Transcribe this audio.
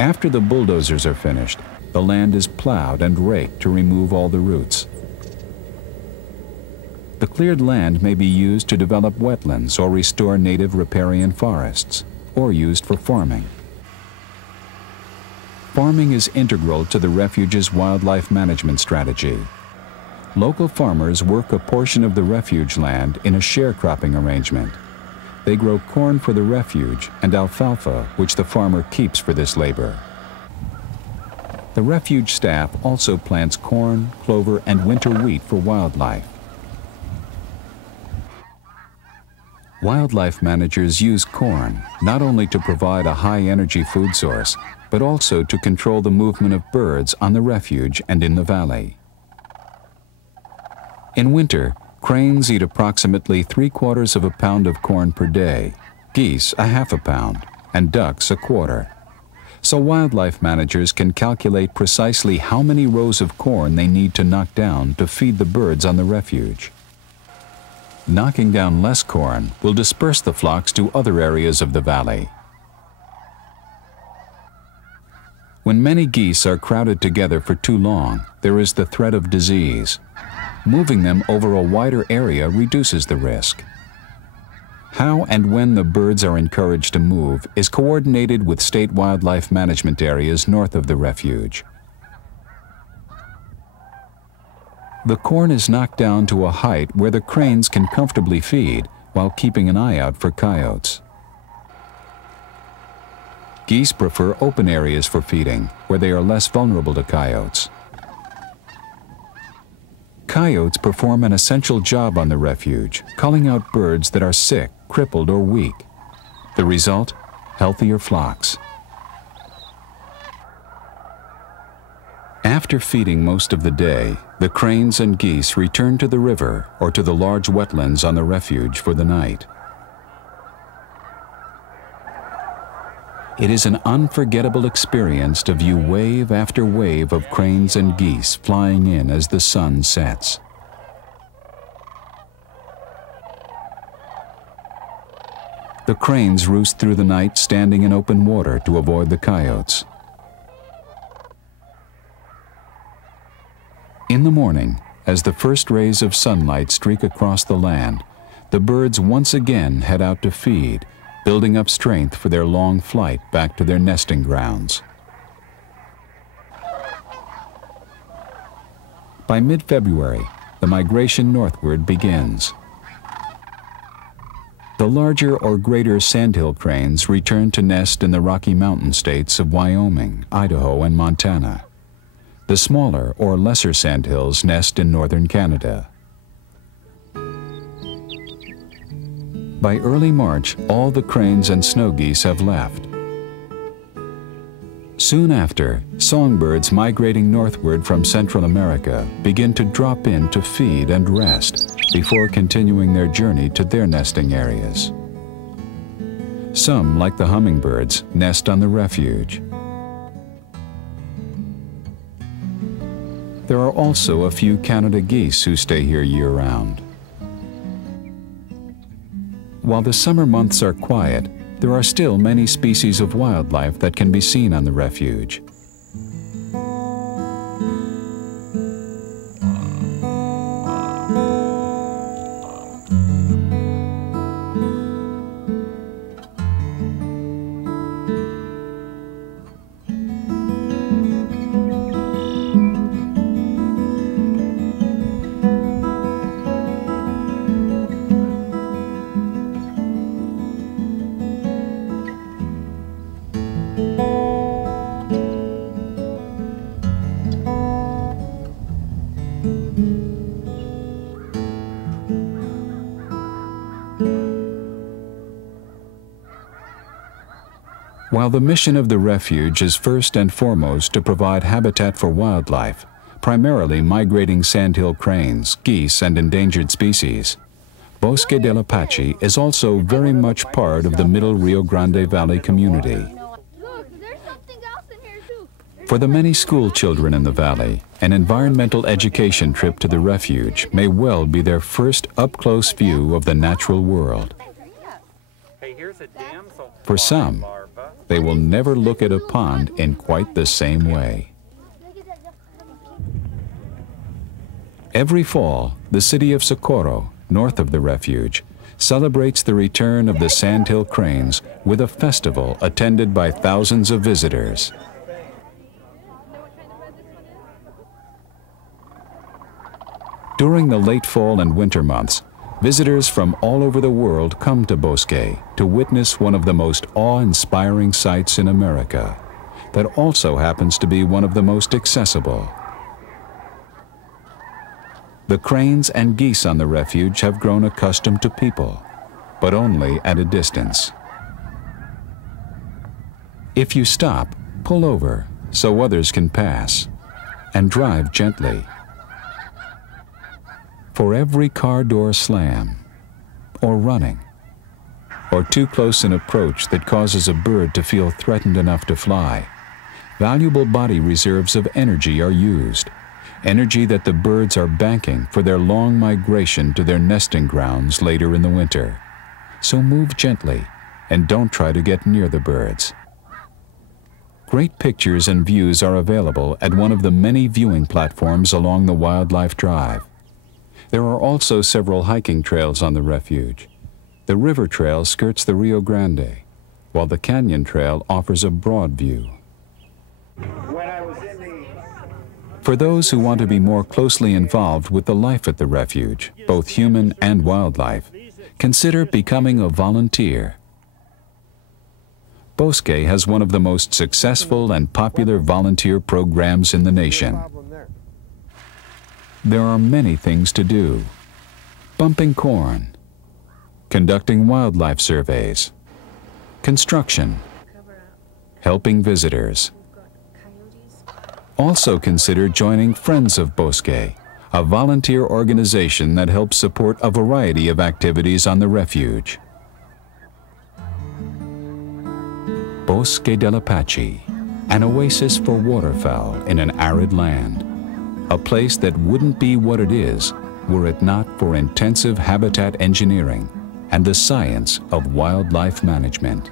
After the bulldozers are finished, the land is plowed and raked to remove all the roots. The cleared land may be used to develop wetlands or restore native riparian forests, or used for farming. Farming is integral to the refuge's wildlife management strategy. Local farmers work a portion of the refuge land in a sharecropping arrangement. They grow corn for the refuge and alfalfa, which the farmer keeps for this labor. The refuge staff also plants corn, clover, and winter wheat for wildlife. Wildlife managers use corn not only to provide a high-energy food source, but also to control the movement of birds on the refuge and in the valley. In winter, cranes eat approximately 3/4 of a pound of corn per day, geese a half a pound, and ducks a quarter. So wildlife managers can calculate precisely how many rows of corn they need to knock down to feed the birds on the refuge. Knocking down less corn will disperse the flocks to other areas of the valley. When many geese are crowded together for too long, there is the threat of disease. Moving them over a wider area reduces the risk. How and when the birds are encouraged to move is coordinated with state wildlife management areas north of the refuge. The corn is knocked down to a height where the cranes can comfortably feed while keeping an eye out for coyotes. Geese prefer open areas for feeding, where they are less vulnerable to coyotes. Coyotes perform an essential job on the refuge, culling out birds that are sick, crippled, or weak. The result? Healthier flocks. After feeding most of the day, the cranes and geese return to the river or to the large wetlands on the refuge for the night. It is an unforgettable experience to view wave after wave of cranes and geese flying in as the sun sets. The cranes roost through the night standing in open water to avoid the coyotes. In the morning, as the first rays of sunlight streak across the land, the birds once again head out to feed, building up strength for their long flight back to their nesting grounds. By mid-February, the migration northward begins. The larger or greater sandhill cranes return to nest in the Rocky Mountain states of Wyoming, Idaho, and Montana. The smaller or lesser sandhills nest in northern Canada. By early March, all the cranes and snow geese have left. Soon after, songbirds migrating northward from Central America begin to drop in to feed and rest before continuing their journey to their nesting areas. Some, like the hummingbirds, nest on the refuge. There are also a few Canada geese who stay here year-round. While the summer months are quiet, there are still many species of wildlife that can be seen on the refuge. While the mission of the refuge is first and foremost to provide habitat for wildlife, primarily migrating sandhill cranes, geese, and endangered species, Bosque del Apache is also very much part of the Middle Rio Grande Valley community. For the many school children in the valley, an environmental education trip to the refuge may well be their first up-close view of the natural world. For some, they will never look at a pond in quite the same way. Every fall, the city of Socorro, north of the refuge, celebrates the return of the sandhill cranes with a festival attended by thousands of visitors. During the late fall and winter months, visitors from all over the world come to Bosque to witness one of the most awe-inspiring sights in America that also happens to be one of the most accessible. The cranes and geese on the refuge have grown accustomed to people, but only at a distance. If you stop, pull over so others can pass, and drive gently. For every car door slam, or running, or too close an approach that causes a bird to feel threatened enough to fly, valuable body reserves of energy are used, energy that the birds are banking for their long migration to their nesting grounds later in the winter. So move gently and don't try to get near the birds. Great pictures and views are available at one of the many viewing platforms along the Wildlife Drive. There are also several hiking trails on the refuge. The river trail skirts the Rio Grande, while the canyon trail offers a broad view. For those who want to be more closely involved with the life at the refuge, both human and wildlife, consider becoming a volunteer. Bosque has one of the most successful and popular volunteer programs in the nation. There are many things to do: bumping corn, conducting wildlife surveys, construction, helping visitors. Also consider joining Friends of Bosque, a volunteer organization that helps support a variety of activities on the refuge. Bosque del Apache, an oasis for waterfowl in an arid land. A place that wouldn't be what it is were it not for intensive habitat engineering and the science of wildlife management.